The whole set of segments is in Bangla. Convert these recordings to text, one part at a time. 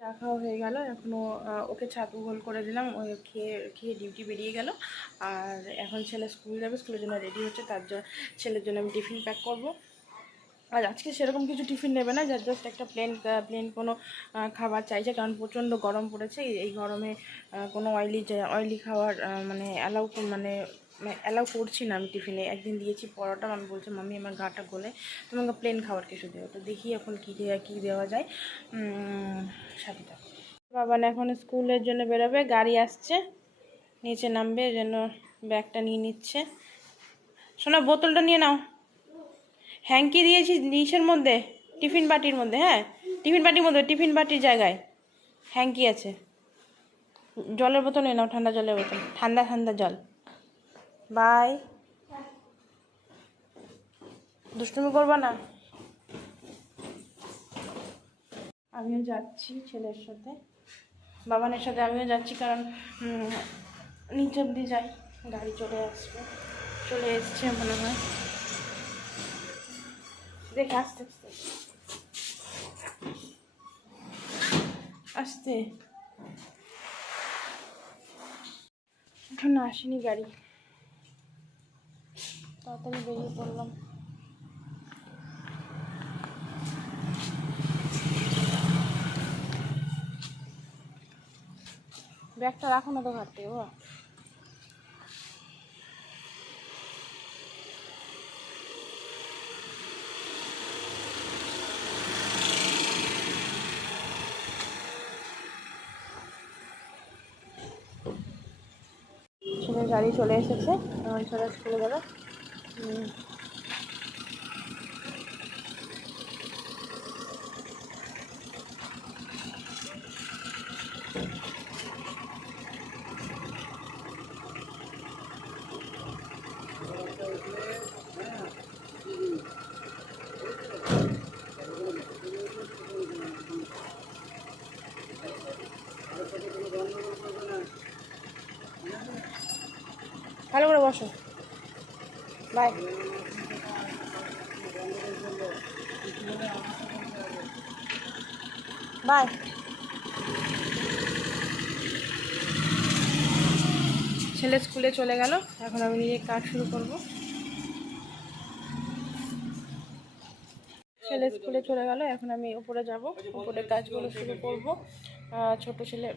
চা খাওয়া হয়ে গেল, এখনও ওকে ছাতু গোল করে দিলাম, ও খেয়ে খেয়ে ডিউটি বেরিয়ে গেল। আর এখন ছেলে স্কুল যাবে, স্কুলের জন্য রেডি হচ্ছে, তার জন্য ছেলের জন্য আমি টিফিন প্যাক করব। আর আজকে সেরকম কিছু টিফিন নেবে না, যার জাস্ট একটা প্লেন কোনো খাবার চাইছে, কারণ প্রচণ্ড গরম পড়েছে। এই গরমে কোনো অয়েলি খাবার মানে অ্যালাউ করছি না আমি টিফিনে। একদিন দিয়েছি পরোটা, আমি বলছি মাম্মি আমার গাটা গলে, তোমাকে প্লেন খাবার কিছু দেবো। তো দেখি এখন কী দেওয়া যায়। সাথে থাকো। বাবান এখন স্কুলের জন্য বেরোবে, গাড়ি আসছে, নিচে নামবে, যেন ব্যাগটা নিয়ে নিচ্ছে। শোনো, বোতলটা নিয়ে নাও। হ্যাঙ্কি দিয়েছি ডিশের মধ্যে, টিফিন বাটির মধ্যে। হ্যাঁ, টিফিন বাটির জায়গায় হ্যাঙ্কি আছে। জলের বোতল নিয়ে নাও, ঠান্ডা জলের বোতল, ঠান্ডা জল। বাই। দুষ্টুমি করবা না। আমিও যাচ্ছি ছেলের সাথে, বাবানের সাথে আমিও যাচ্ছি, কারণ নিচে অব্দি যাই, গাড়ি চলে এসছে মনে হয়। দেখ আস্তে আস্তে এখন আসেনি গাড়ি, তাড়াতাড়ি বেরিয়ে পড়লাম। ব্যাগটা রাখো না তো ঘর থেকে। ছেলের গাড়ি চলে এসেছে, আমার ছেলে স্কুলে যাবে। ভালো করে বসো। বাই। বাই। ছেলে স্কুলে চলে গেল, এখন আমি নিজে কাজ শুরু করব। ছেলে স্কুলে চলে গেল, এখন আমি উপরে যাব, উপরে কাজগুলো শুরু করব। ছোট ছেলে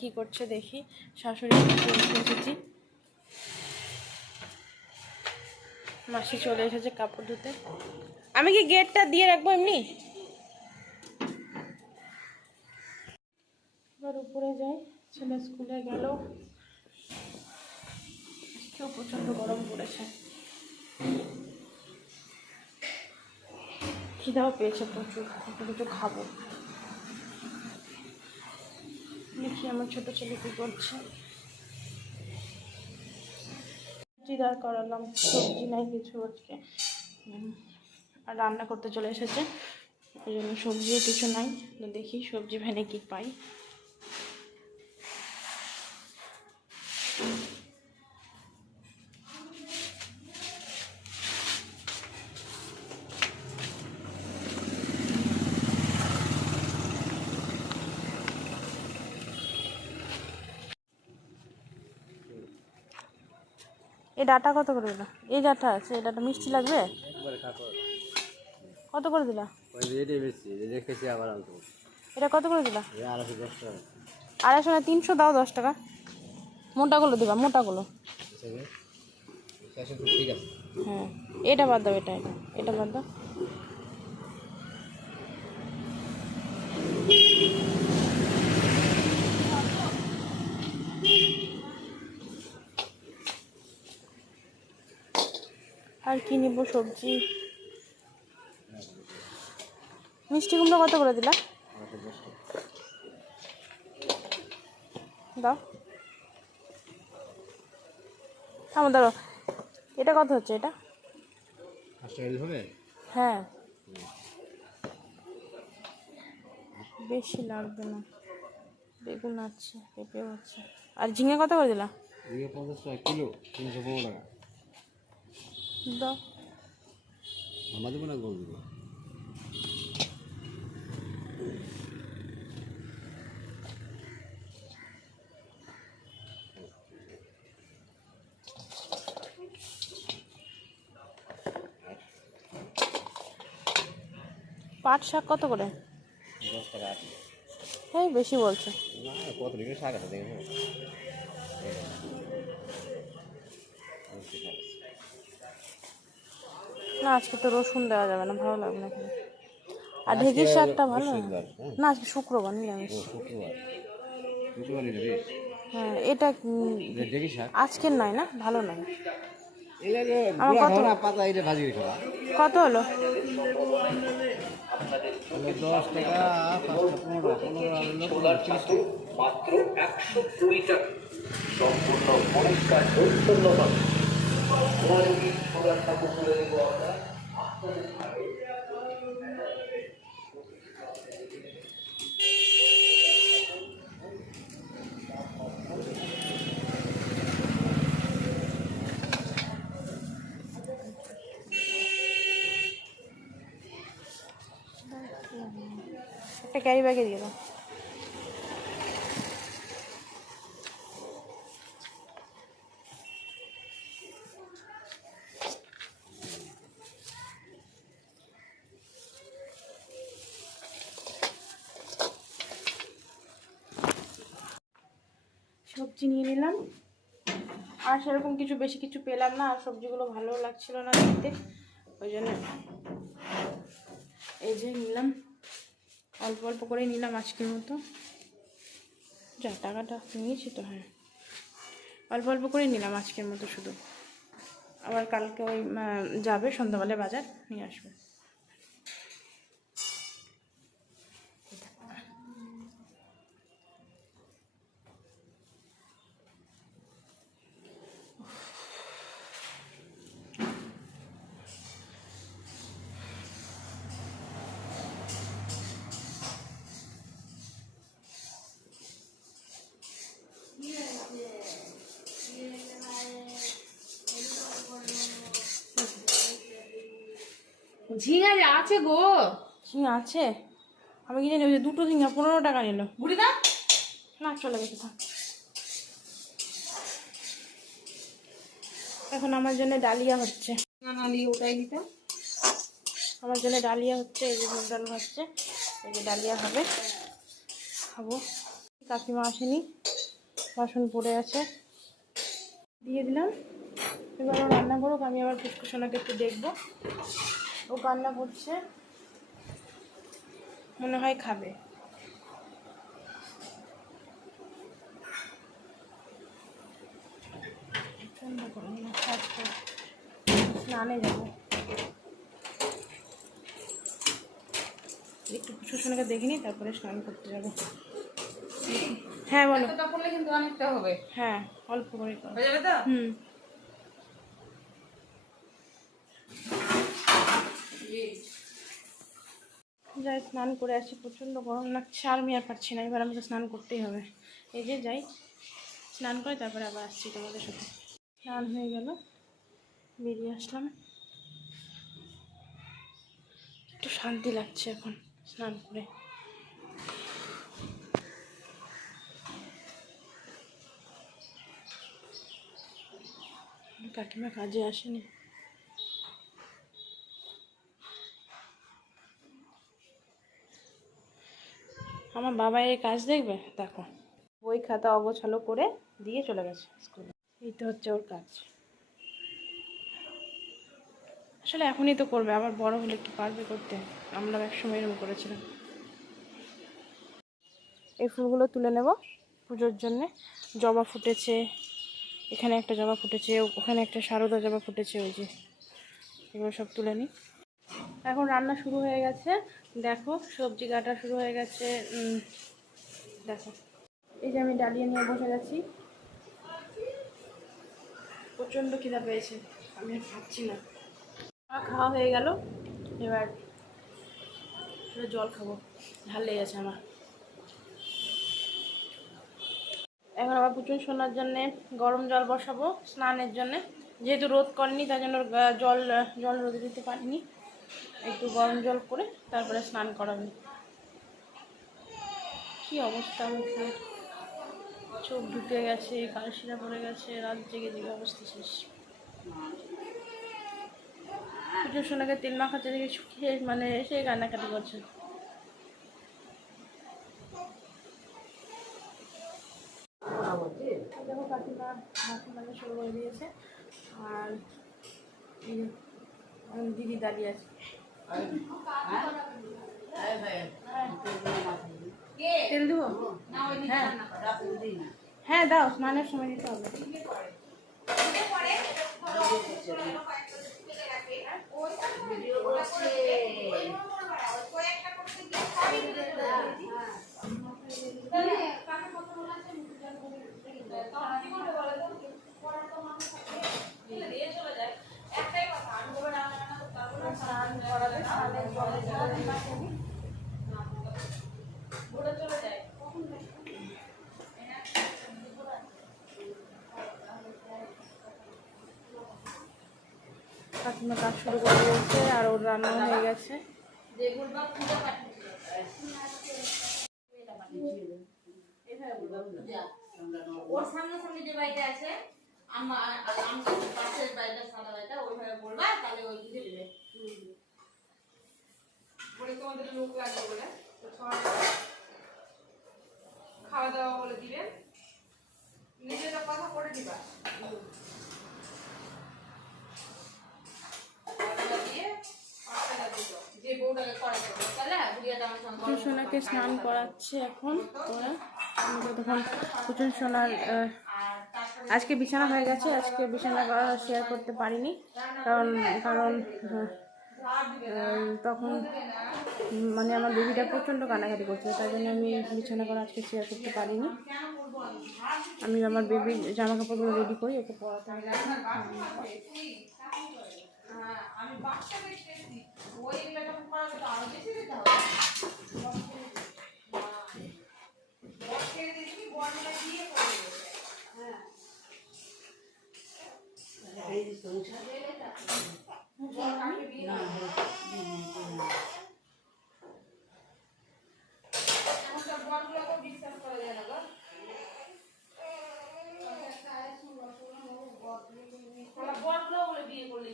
কি করছে দেখি। শাশুড়ি এসেছি, মাসি চলে এসেছে কাপড় ধুতে। আমি কি গেটটা দিয়ে রাখবো এমনি? এবার উপরে যাই, ছেলে স্কুলে গেল, প্রচণ্ড গরম পড়েছে, খিদাও পেয়েছে প্রচুর, কিছু খাবো। দেখি আমার ছোট ছেলে কী করছে। সবজি দাঁড় করালাম, সবজি নাই কিছু আজকে, আর রান্না করতে চলে এসেছে, ওই জন্য সবজিও কিছু নাই। তো দেখি সবজি ভ্যানে কি পাই। এই ডাটা কত করে দিলা? এই ডাটা আছে, এই ডাটা মিষ্টি লাগবে? কত করে দিলা? এটা কত করে দিলা? 250 না 300 দাও, 10 টাকা। মোটাগুলো দিবা, মোটাগুলো। হ্যাঁ, এটা বাদ দাও, এটা বাদ দাও। আর কি নিব সবজি? মিষ্টি কুমড়ো কত করে দিলা? দাও। ধরো, এটা কত হচ্ছে? এটা হ্যাঁ, বেশি লাগবে না। বেগুন আছে, পেঁপেও আছে। আর ঝিঙে কত করে দিলা? 50 টাকা কিলো, 315 টাকা। দাও। আমরা দেবো না, গোল দেবো। পাট শাক কত করে? 10 টাকা আছে। হ্যাঁ বেশি বলছো। না কত লিটার শাক আছে দেখো। না আজকে তো রসুন দেওয়া যাবে না, ভালো লাগবে না খেতে। আর আজকে ঢেঁকির শাকটা ভালো না? বৃহস্পতিবার, হ্যাঁ। না আজকে শুক্রবার নিরামিষ। ও শুক্রবার, শুক্রবার নিরামিষ। হ্যাঁ এটা দেখি শাক আজকের নয় না, ভালো নয়। এটাকে আমার গুঁড়া কত খাও না, পাতা এটা ভাজি করে খাওয়া। কত হলো? 10 টাকা, 5টা 15 টাকা, 15 আর হলো 30 টাকা। মাত্র 120 টাকা সম্পূর্ণ পরিষ্কার পরিচ্ছন্ন হবে। মনোযোগী সুরক্ষা পুকুরে দেবো আমরা আপনাদের সাথে। একটা ক্যারি ব্যাগে দিয়ে দাও। সবজি নিয়ে নিলাম, আর সেরকম কিছু বেশি কিছু পেলাম না, আর সবজিগুলো ভালো লাগছিল না দেখতে, ওই জন্য এই যে নিলাম, অল্প অল্প করেই নিলাম আজকের মতো। যা টাকাটা নিয়েছি তো, হ্যাঁ অল্প অল্প করেই নিলাম আজকের মতো শুধু। আবার কালকে ওই যাবে সন্ধ্যাবেলায় বাজার নিয়ে আসবে। ঝিঙা যে আছে গো, ঝিঙা আছে? আমি কি জানি, ওই যে দুটো ঝিঙা 15 টাকা নিল। বুড়িদা না চলে গেছে, থাক। এখন আমার জন্য ডালিয়া হচ্ছে, না নিয়ে ওটাই দিতাম। আমার জন্য ডালিয়া হচ্ছে, এই যে মুগ ডাল হচ্ছে, এই যে ডালিয়া হবে, খাবো। কাকিমা আসেনি, বাসন পড়ে আছে, দিয়ে দিলাম। এবার ও রান্না করুক, আমি আবার পুষ্কুসোনাকে একটু দেখবো, ও কান্না করছে, মনে হয় খাবে। স্নানে যাবো, একটু পুষ্কুসোনাকে দেখে নিই, তারপরে স্নান করতে যাবো। হ্যাঁ বলো। এটা করলে কিন্তু অনেকটা হবে, হ্যাঁ অল্প করে করো। হয়ে যাবে তো? হুম। যাই স্নান করে আসি, প্রচণ্ড গরম লাগছে, আর আমি আর পারছি না, এবার আমাকে স্নান করতেই হবে। এই যে যাই স্নান করে, তারপরে আবার আসছি তোমাদের সাথে। স্নান হয়ে গেল, বেরিয়ে আসলাম, একটু শান্তি লাগছে এখন স্নান করে। কাকিমা কাজে আসেনি, আমার বাবা এই কাজ দেখবে, দেখো বই খাতা অগোছালো করে দিয়ে চলে গেছে স্কুলে, এই তো হচ্ছে ওর কাজ। আসলে এখনই তো করবে, আবার বড় হলে একটু পারবে করতে, আমরা একসময় এরকম করেছিলাম। এই ফুলগুলো তুলে নেব পুজোর জন্যে। জবা ফুটেছে, এখানে একটা জবা ফুটেছে, ওখানে একটা শারদা জবা ফুটেছে, ওই যে এগুলো সব তুলে নিই। এখন রান্না শুরু হয়ে গেছে, দেখো সবজি কাটা শুরু হয়ে গেছে। দেখো এই যে আমি ডালিয়া নিয়ে বসে গেছি, প্রচণ্ড খিদা পেয়েছে, আমি আর খাচ্ছি না। খাওয়া হয়ে গেল, এবার জল খাবো, ঝাল লেগে গেছে আমার। এখন আবার পুচুন শোনার জন্যে গরম জল বসাবো স্নানের জন্যে, যেহেতু রোদ করেনি তার জন্য জল রোদে দিতে পারিনি, একটু গরম জল করে তারপরে স্নান করাবে। কি অবস্থা, মুখে চোখ ঢুকে গেছে, কালশিরা পড়ে গেছে, রাত জেগে জেগে অবস্থা শেষ। পুজোর সোনাকে তেল মাখাতে দেখে শুকিয়ে মানে সে কান্নাকাটি করছে। দেখো কাকিমা মাছ মানে শুরু করে দিয়েছে, আর এই যে আমার দিদি দাঁড়িয়ে আছে। তেল দেবো? হ্যাঁ হ্যাঁ দাও, স্নানের সময় দিতে হবে। স্নান করাবে, স্নানের পরে কাকিমা কাজ শুরু করে দিয়েছে, আর ওর রান্না হয়ে গেছে। ওর সামনে সামনে যে বাড়িটা আছে আমার পাশের বাড়িটা সাদা বাড়িটা ওইভাবে বলবা, তাহলে ওই বুঝে দেবে। বলে তোমাদের লোক লাগবে বলে খাওয়া দাওয়া বলে দিবেন, নিজেরা কথা করে দিবা। যে বউটাকে করাতে হবে তাহলে বুড়িয়াটা আমার সঙ্গে পুচুন সোনাকে স্নান করাচ্ছে এখন ওরা। তখন পুচুন সোনার আজকে বিছানা হয়ে গেছে, আজকে বিছানা শেয়ার করতে পারিনি, কারণ কারণ তখন মানে আমার বেবিটা প্রচণ্ড কান্নাকাটি করছিল, তাই জন্য আমি বিছানা করা আজকে শেয়ার করতে পারিনি। আমি আমার বেবির জামা কাপড়গুলো রেডি করি, ওকে পড়াতে হবে। আমি বাচ্চা দেখতেছি ওই এগুলো করাবে তো আরো বেশি দিতে হবে। বড় ছেড়ে দিচ্ছি, বড়টা দিয়ে করে দেবে। হ্যাঁ বড়গুলোকেও বিশ্বাস করা যায় না গো। বড়গুলো বলে বিয়ে করলি,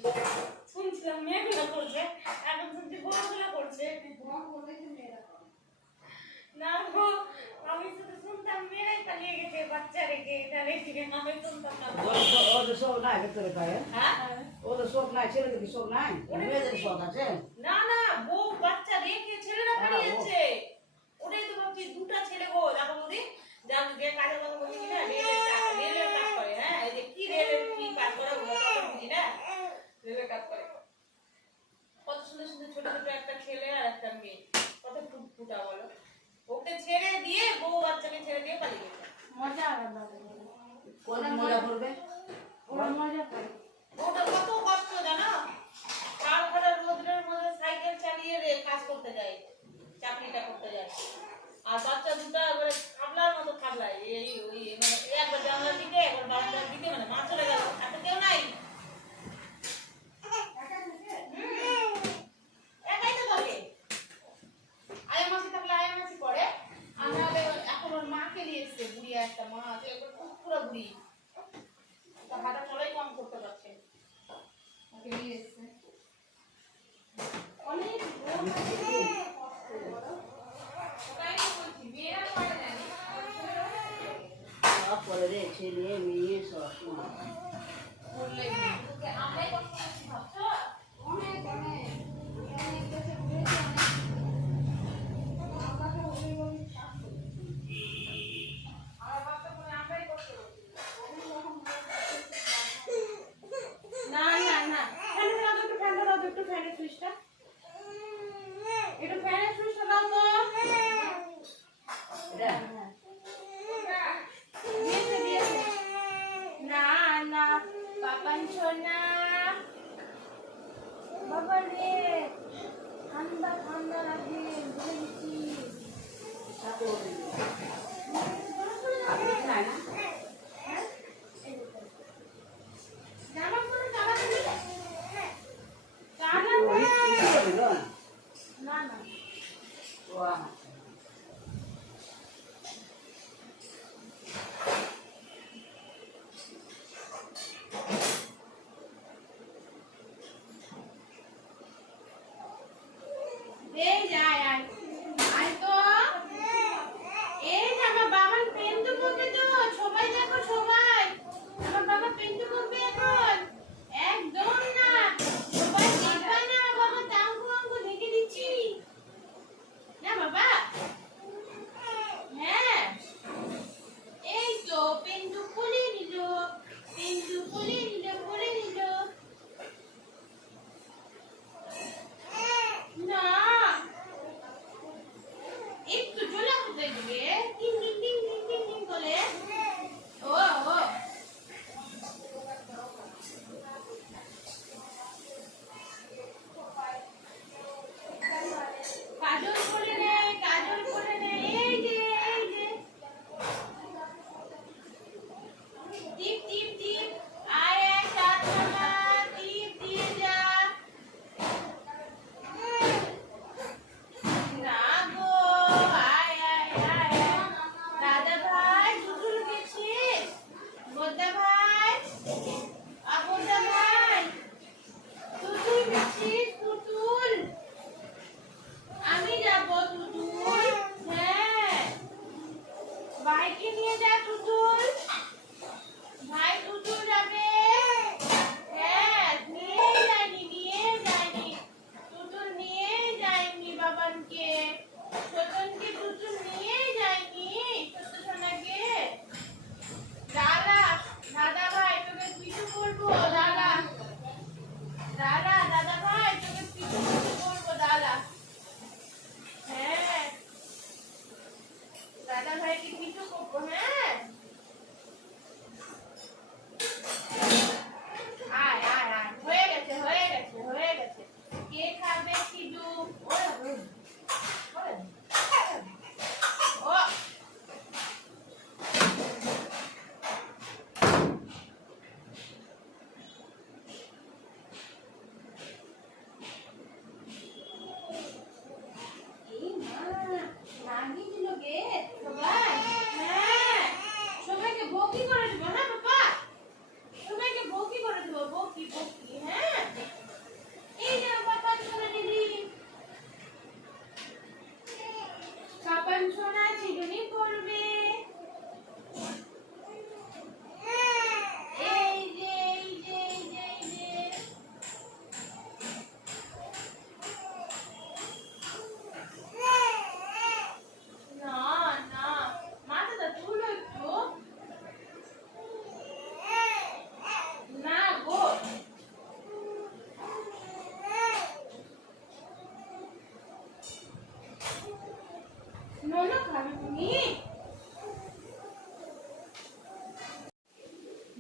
শুনছিলাম মেয়েগুলো করছে, এখন শুনছি বড়গুলো করছে। না গো, আমি শুধু শুনতাম মেয়েরাই পালিয়ে গেছে বাচ্চা রেখে, এটা রেখে আমি শুনতাম না। হ্যাঁ না না, বউ বাচ্চা রেখে ছেলেরা পালিয়েছে। ওটাই তো ভাবছি, দুটা ছেলে গো। দেখো বৌদি, যে কাজের কথা বলছি কিনা, রেলের কাজ করে। হ্যাঁ, এই যে কি রেলের কি কাজ করে ওগুলো তো বুঝি না, রেলের কাজ করে। কত সুন্দর সুন্দর ছোট ছোট একটা ছেলে আর একটা মেয়ে, কত ফুটফুটা বলো। ওকে ছেড়ে দিয়ে, বউ বাচ্চাকে ছেড়ে দিয়ে পালিয়ে গেছে। মজা আলাদা, মজা করবে ওরা মজা করে। ওটা কত কষ্ট জানো, কাল করে রোদের মধ্যে সাইকেল চালিয়ে কাজ করতে যায়, চাকরিটা করতে যায়। আর বাচ্চা দুটো এবারে খাবলার মতো খাবলায়, এই ওই মানে একবার জানলার দিকে একবার বারান্দার দিকে, মানে মা চলে গেল, হাতে কেউ নাই। একাই তো থাকে, আয়ামাসি থাকলে আয়ামাসি করে। আমরা এখন ওর মাকে নিয়ে এসছে, বুড়িয়া একটা মা আছে, একবার খুব পুরো বুড়ি, হাঁটা চলাই কম করতে পারছে, ওকে নিয়ে এসছে। অনেক পরে রে ছেলে মেয়ে সব আমরাই কষ্ট করছি ভাবছো, অনেক অনেক না না না, ফ্যানে দাও তো, একটু ফ্যানটা দাও তো, একটু ফ্যানের সুইচটা, একটু ফ্যানের সুইচটা দাও তো। দিয়েছে দিয়েছে। না না পাপান সোনা, বাবা রে ঠান্ডা ঠান্ডা লাগে, বলে দিচ্ছি। জামা পরে চালা দিবি? চালা না না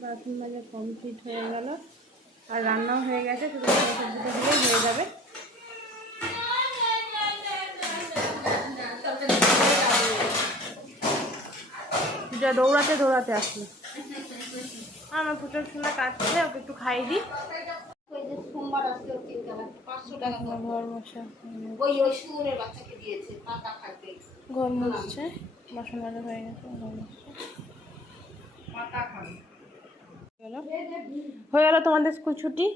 বাসন মাজা কমপ্লিট হয়ে গেল, আর রান্নাও হয়ে গেছে, শুধু সবজিটা দিলেই হয়ে যাবে। যা দৌড়াতে দৌড়াতে আসলো, আমার প্রচুর সুন্দর কাটছে, ওকে একটু খাই দিই। ওই যে সোমবার আসছে ওর 3 টাকা 500 টাকা এখন ঘর মশা, ওই শুয়োরের বাচ্চাকে দিয়েছে পাতা খাইতে ঘর মুছছে, বাসন মাজা হয়ে গেছে, ঘর মুছছে। পাতা খাবে হয়ে গেল তোমাদের স্কুল ছুটি।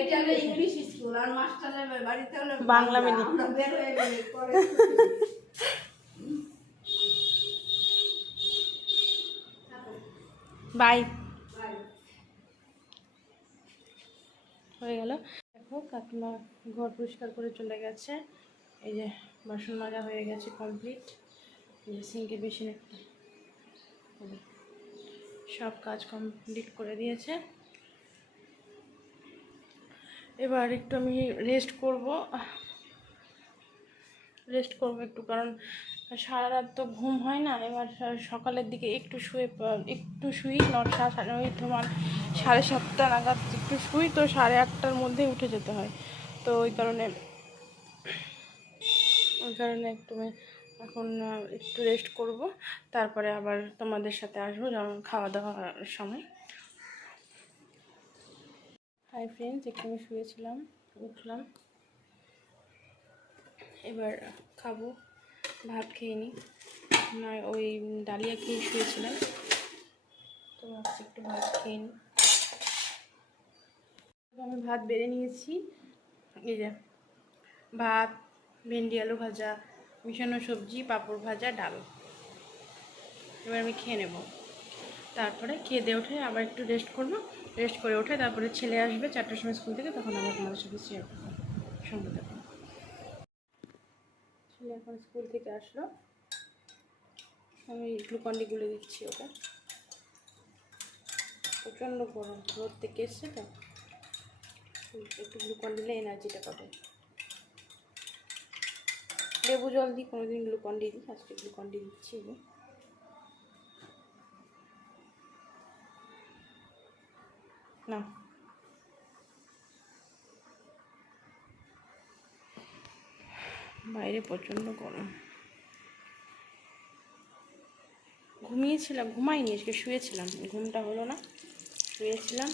এটা হলো ইংলিশ স্কুল আর মাস্টারের বাড়িতে হলো বাংলা মিডিয়াম। আমরা বের হয়ে গেলে পরে বাই। হয়ে গেল। দেখো কাকিমা ঘর পরিষ্কার করে চলে গেছে। এই যে বাসন মাজা হয়ে গেছে কমপ্লিট। এই যে সিঙ্কে বেসিনে সব কাজ কমপ্লিট করে দিয়েছে। এবার একটু আমি রেস্ট করব একটু, কারণ সারা রাত তো ঘুম হয় না। এবার সকালের দিকে একটু শুই 9টা তোমার 7:30 নাগাদ একটু শুই, তো 8:30টার মধ্যে উঠে যেতে হয়। তো ওই কারণে একটু এখন একটু রেস্ট করব, তারপরে আবার তোমাদের সাথে আসবো যখন খাওয়া দাওয়ার সময়। হাই ফ্রেন্ডস, একটু আমি শুয়েছিলাম, উঠলাম, এবার খাবো। ভাত খেয়ে নিই, না ওই ডালিয়া খেয়ে শুয়েছিলাম, তো ভাবছি একটু ভাত খেয়ে নিই। আমি ভাত বেড়ে নিয়েছি, এই যে ভাত, ভেন্ডি আলু ভাজা, মিশানো সবজি, পাঁপড় ভাজা, ডাল। এবার আমি খেয়ে নেব, তারপরে খেয়ে দিয়ে উঠে আবার একটু রেস্ট করবো। রেস্ট করে উঠে তারপরে ছেলে আসবে 4টার সময় স্কুল থেকে, তখন আবার তোমাদের সাথে শেয়ার করবো সঙ্গে থাকবো। ছেলে এখন স্কুল থেকে আসলো, আমি গ্লুকন্ডি গুলে দিচ্ছি ওকে। প্রচণ্ড গরম, রোদ থেকে এসছে তো, একটু গ্লুকন দিলে এনার্জিটা পাবে। লেবু জল দিই, কোনোদিন গ্লুকন ডি দিই, আজকে গ্লুকন ডি দিচ্ছি। না বাইরে প্রচণ্ড গরম। ঘুমাইনি আজকে, শুয়েছিলাম, ঘুমটা হলো না, শুয়েছিলাম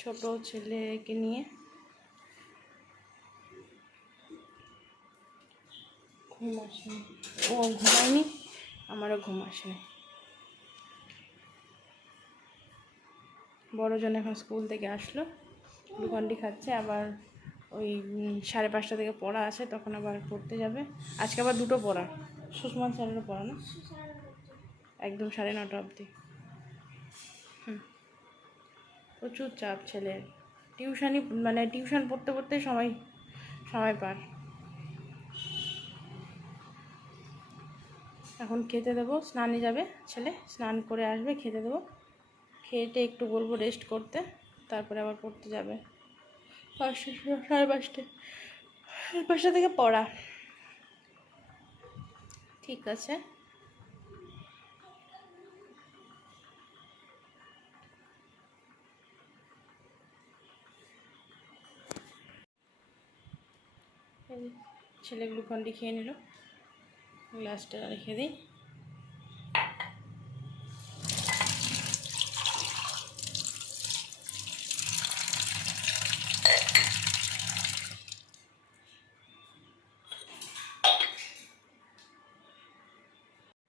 ছোট ছেলেকে নিয়ে। ঘুম আসেনি, ও ঘুমায়নি, আমারও ঘুম আসেনি। বড়জন এখন স্কুল থেকে আসলো, গ্লুকন্ডি খাচ্ছে, আবার ওই 5:30 থেকে পড়া আছে, তখন আবার পড়তে যাবে। আজকে আবার 2টো পড়া, সুষমান স্যারেরও পড়া না, একদম 9:30 অবধি। প্রচুর চাপ ছেলের, টিউশন পড়তে পড়তে সময় পার। এখন খেতে দেবো, স্নানে যাবে ছেলে, স্নান করে আসবে, খেতে দেবো, খেয়েটে একটু বলবো রেস্ট করতে, তারপরে আবার পড়তে যাবে। 5:30 থেকে পড়া। ঠিক আছে, ছেলে গ্লুকন্ডি খেয়ে নিল, গ্লাসটা রেখে দিই।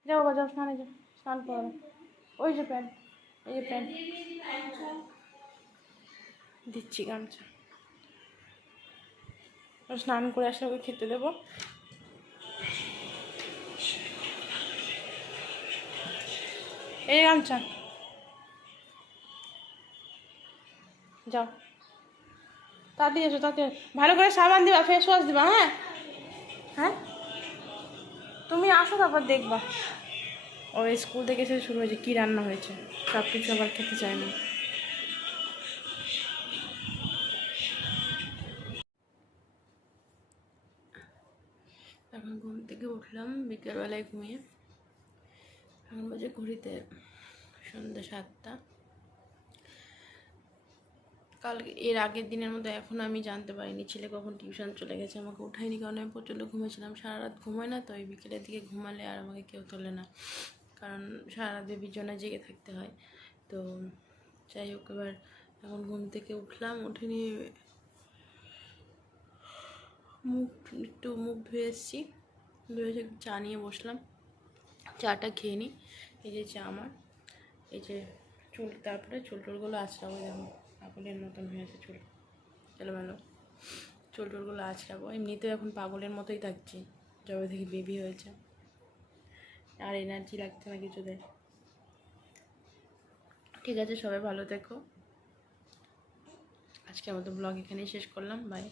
যাও বাবা, যাও স্নানে যাও, স্নান করো। ওই যে প্যান্ট, এই যে প্যান্ট দিচ্ছি, গামছা। স্নান করে আসলে ওকে খেতে দেবো। এই গামছা, যাও তাড়াতাড়ি এসো, তাড়াতাড়ি ভালো করে সাবান দিবা, ফেস ওয়াশ দিবা। হ্যাঁ হ্যাঁ, তুমি আসো তারপর দেখবা। ও স্কুল থেকে এসে শুরু হয়েছে, কী রান্না হয়েছে, সব কিছু আবার খেতে চায় না। এখন ঘুম থেকে উঠলাম বিকেলবেলায় ঘুমিয়ে, এখন বাজে ঘড়িতে সন্ধ্যা 7টা। কাল এর আগের দিনের মতো এখনও আমি জানতে পারিনি ছেলে কখন টিউশন চলে গেছে। আমাকে উঠায়নি কারণ আমি প্রচণ্ড ঘুমিয়েছিলাম। সারা রাত ঘুমাই না, তো ওই বিকেলের দিকে ঘুমালে আর আমাকে কেউ তোলে না, কারণ সারা রাত বেবির জন্য জেগে থাকতে হয়। তো যাই হোক, এবার এখন ঘুম থেকে উঠলাম, উঠে নিয়ে মুখ ধুয়ে এসেছি, ধুয়ে এসে চা নিয়ে বসলাম। চাটা খেয়ে নিই। এই যে চা আমার, এই যে চুল, তারপরে চুলটুলগুলো আঁচড়াবো। দেখো পাগলের মতন হয়েছে চুল, এলোমেলো চুলটুলগুলো আঁচড়াবো। এমনিতেও এখন পাগলের মতোই থাকছি যবে থেকে বেবি হয়েছে, আর এনার্জি লাগছে না কিছুতে। ঠিক আছে, সবাই ভালো থেকো। আজকের মতো ব্লগ এখানেই শেষ করলাম, বাই।